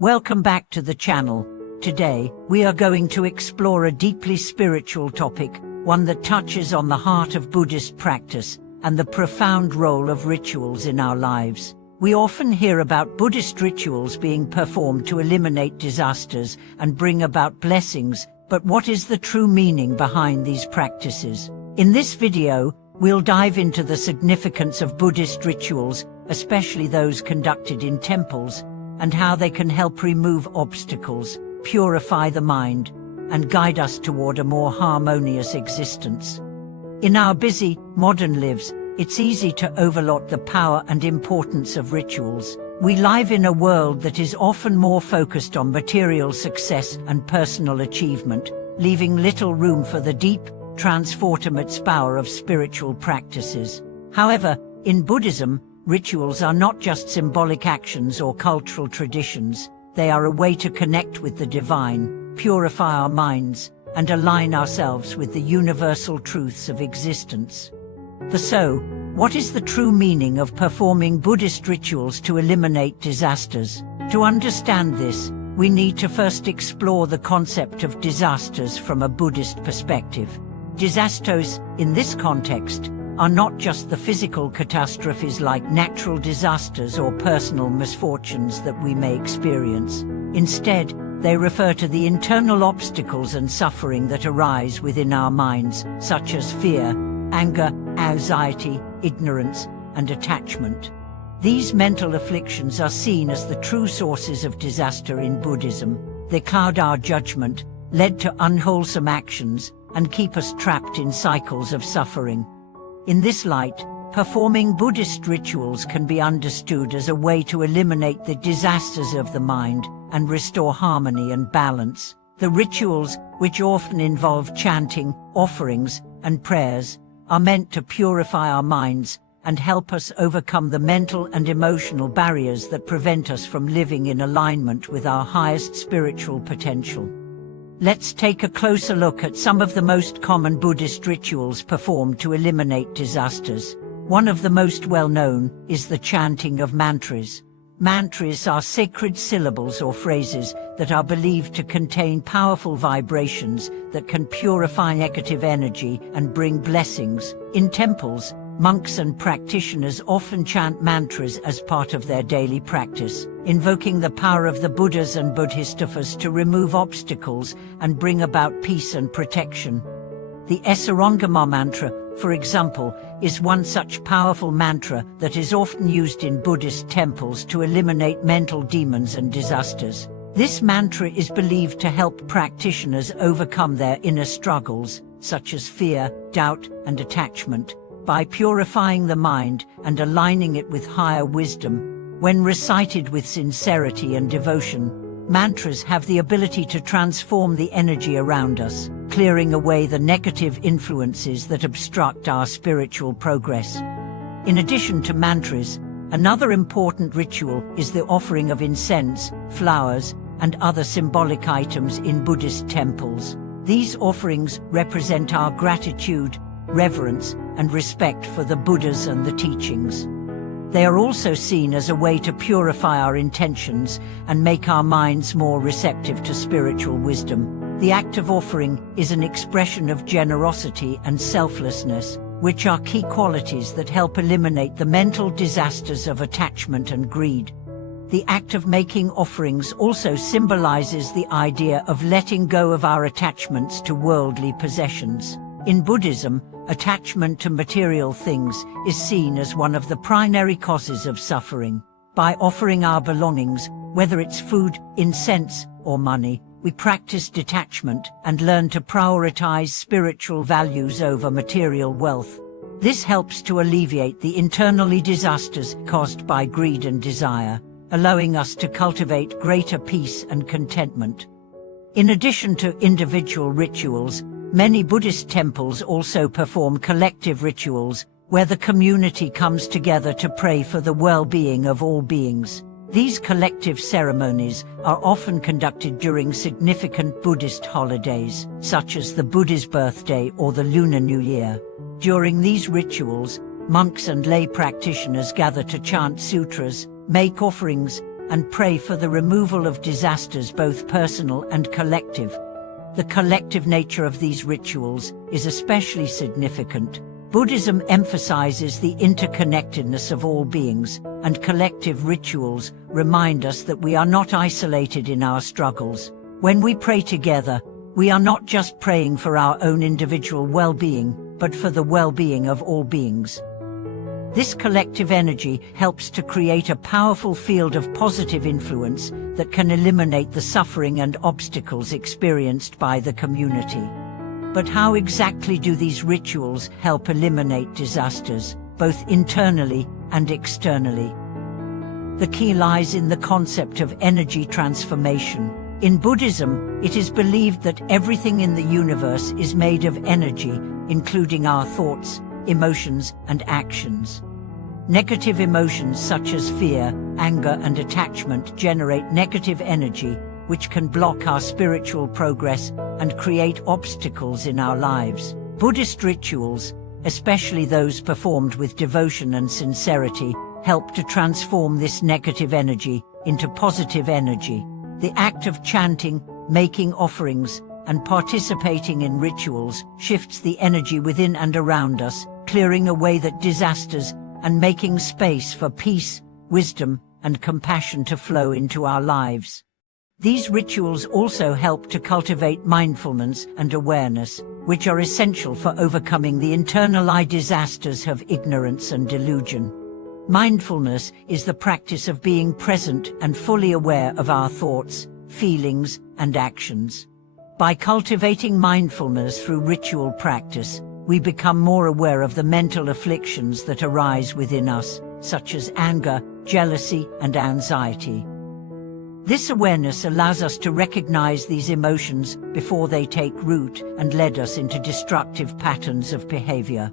Welcome back to the channel. Today, we are going to explore a deeply spiritual topic, one that touches on the heart of Buddhist practice and the profound role of rituals in our lives. We often hear about Buddhist rituals being performed to eliminate disasters and bring about blessings, but what is the true meaning behind these practices? In this video, we'll dive into the significance of Buddhist rituals, especially those conducted in temples, and how they can help remove obstacles, purify the mind, and guide us toward a more harmonious existence. In our busy, modern lives, it's easy to overlook the power and importance of rituals. We live in a world that is often more focused on material success and personal achievement, leaving little room for the deep, transformative power of spiritual practices. However, in Buddhism, rituals are not just symbolic actions or cultural traditions. They are a way to connect with the divine, purify our minds, and align ourselves with the universal truths of existence. So, what is the true meaning of performing Buddhist rituals to eliminate disasters? To understand this, we need to first explore the concept of disasters from a Buddhist perspective. Disasters, in this context, are not just the physical catastrophes like natural disasters or personal misfortunes that we may experience. Instead, they refer to the internal obstacles and suffering that arise within our minds, such as fear, anger, anxiety, ignorance, and attachment. These mental afflictions are seen as the true sources of disaster in Buddhism. They cloud our judgment, lead to unwholesome actions, and keep us trapped in cycles of suffering. In this light, performing Buddhist rituals can be understood as a way to eliminate the disasters of the mind and restore harmony and balance. The rituals, which often involve chanting, offerings, and prayers, are meant to purify our minds and help us overcome the mental and emotional barriers that prevent us from living in alignment with our highest spiritual potential. Let's take a closer look at some of the most common Buddhist rituals performed to eliminate disasters. One of the most well-known is the chanting of mantras. Mantras are sacred syllables or phrases that are believed to contain powerful vibrations that can purify negative energy and bring blessings. In temples, monks and practitioners often chant mantras as part of their daily practice, invoking the power of the Buddhas and Bodhisattvas to remove obstacles and bring about peace and protection. The Esarongama mantra, for example, is one such powerful mantra that is often used in Buddhist temples to eliminate mental demons and disasters. This mantra is believed to help practitioners overcome their inner struggles, such as fear, doubt, and attachment, by purifying the mind and aligning it with higher wisdom. When recited with sincerity and devotion, mantras have the ability to transform the energy around us, clearing away the negative influences that obstruct our spiritual progress. In addition to mantras, another important ritual is the offering of incense, flowers, and other symbolic items in Buddhist temples. These offerings represent our gratitude, reverence, and respect for the Buddhas and the teachings. They are also seen as a way to purify our intentions and make our minds more receptive to spiritual wisdom. The act of offering is an expression of generosity and selflessness, which are key qualities that help eliminate the mental disasters of attachment and greed. The act of making offerings also symbolizes the idea of letting go of our attachments to worldly possessions. In Buddhism, attachment to material things is seen as one of the primary causes of suffering. By offering our belongings, whether it's food, incense, or money, we practice detachment and learn to prioritize spiritual values over material wealth. This helps to alleviate the internal disasters caused by greed and desire, allowing us to cultivate greater peace and contentment. In addition to individual rituals, many Buddhist temples also perform collective rituals, where the community comes together to pray for the well-being of all beings. These collective ceremonies are often conducted during significant Buddhist holidays, such as the Buddha's birthday or the Lunar New Year. During these rituals, monks and lay practitioners gather to chant sutras, make offerings, and pray for the removal of disasters, both personal and collective. The collective nature of these rituals is especially significant. Buddhism emphasizes the interconnectedness of all beings, and collective rituals remind us that we are not isolated in our struggles. When we pray together, we are not just praying for our own individual well-being, but for the well-being of all beings. This collective energy helps to create a powerful field of positive influence that can eliminate the suffering and obstacles experienced by the community. But how exactly do these rituals help eliminate disasters, both internally and externally? The key lies in the concept of energy transformation. In Buddhism, it is believed that everything in the universe is made of energy, including our thoughts, emotions, and actions. Negative emotions such as fear, anger, and attachment generate negative energy, which can block our spiritual progress and create obstacles in our lives. Buddhist rituals, especially those performed with devotion and sincerity, help to transform this negative energy into positive energy. The act of chanting, making offerings, and participating in rituals shifts the energy within and around us, clearing away the disasters and making space for peace, wisdom, and compassion to flow into our lives. These rituals also help to cultivate mindfulness and awareness, which are essential for overcoming the internalized disasters of ignorance and delusion. Mindfulness is the practice of being present and fully aware of our thoughts, feelings, and actions. By cultivating mindfulness through ritual practice, we become more aware of the mental afflictions that arise within us, such as anger, jealousy, and anxiety. This awareness allows us to recognize these emotions before they take root and lead us into destructive patterns of behavior.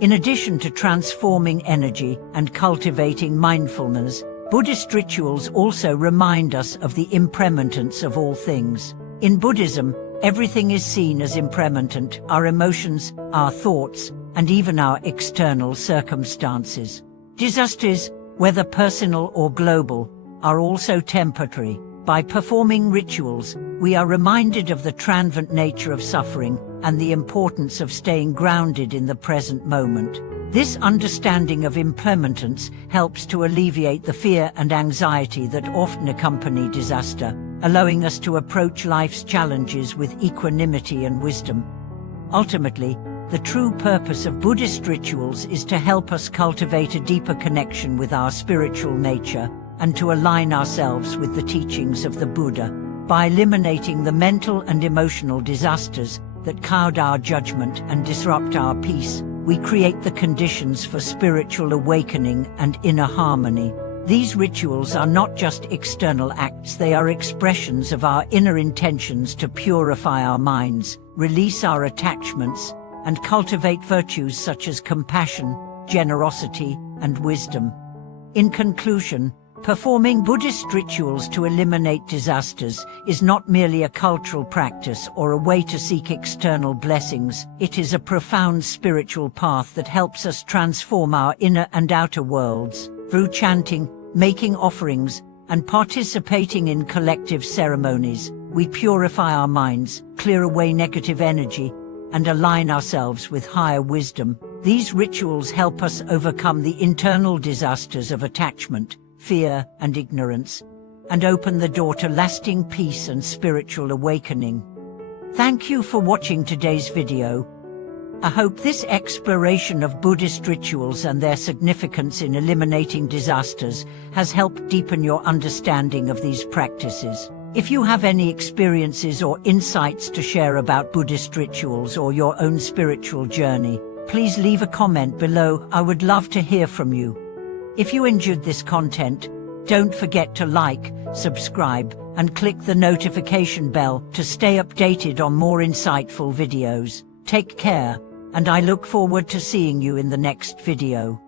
In addition to transforming energy and cultivating mindfulness, Buddhist rituals also remind us of the impermanence of all things. In Buddhism, everything is seen as impermanent: our emotions, our thoughts, and even our external circumstances. Disasters, whether personal or global, are also temporary. By performing rituals, we are reminded of the transient nature of suffering and the importance of staying grounded in the present moment. This understanding of impermanence helps to alleviate the fear and anxiety that often accompany disaster, allowing us to approach life's challenges with equanimity and wisdom. Ultimately, the true purpose of Buddhist rituals is to help us cultivate a deeper connection with our spiritual nature and to align ourselves with the teachings of the Buddha. By eliminating the mental and emotional disasters that cloud our judgment and disrupt our peace, we create the conditions for spiritual awakening and inner harmony. These rituals are not just external acts, they are expressions of our inner intentions to purify our minds, release our attachments, and cultivate virtues such as compassion, generosity, and wisdom. In conclusion, performing Buddhist rituals to eliminate disasters is not merely a cultural practice or a way to seek external blessings. It is a profound spiritual path that helps us transform our inner and outer worlds. Through chanting, making offerings, and participating in collective ceremonies, we purify our minds, clear away negative energy, and align ourselves with higher wisdom. These rituals help us overcome the internal disasters of attachment, fear, and ignorance, and open the door to lasting peace and spiritual awakening. Thank you for watching today's video. I hope this exploration of Buddhist rituals and their significance in eliminating disasters has helped deepen your understanding of these practices. If you have any experiences or insights to share about Buddhist rituals or your own spiritual journey, please leave a comment below. I would love to hear from you. If you enjoyed this content, don't forget to like, subscribe, and click the notification bell to stay updated on more insightful videos. Take care, and I look forward to seeing you in the next video.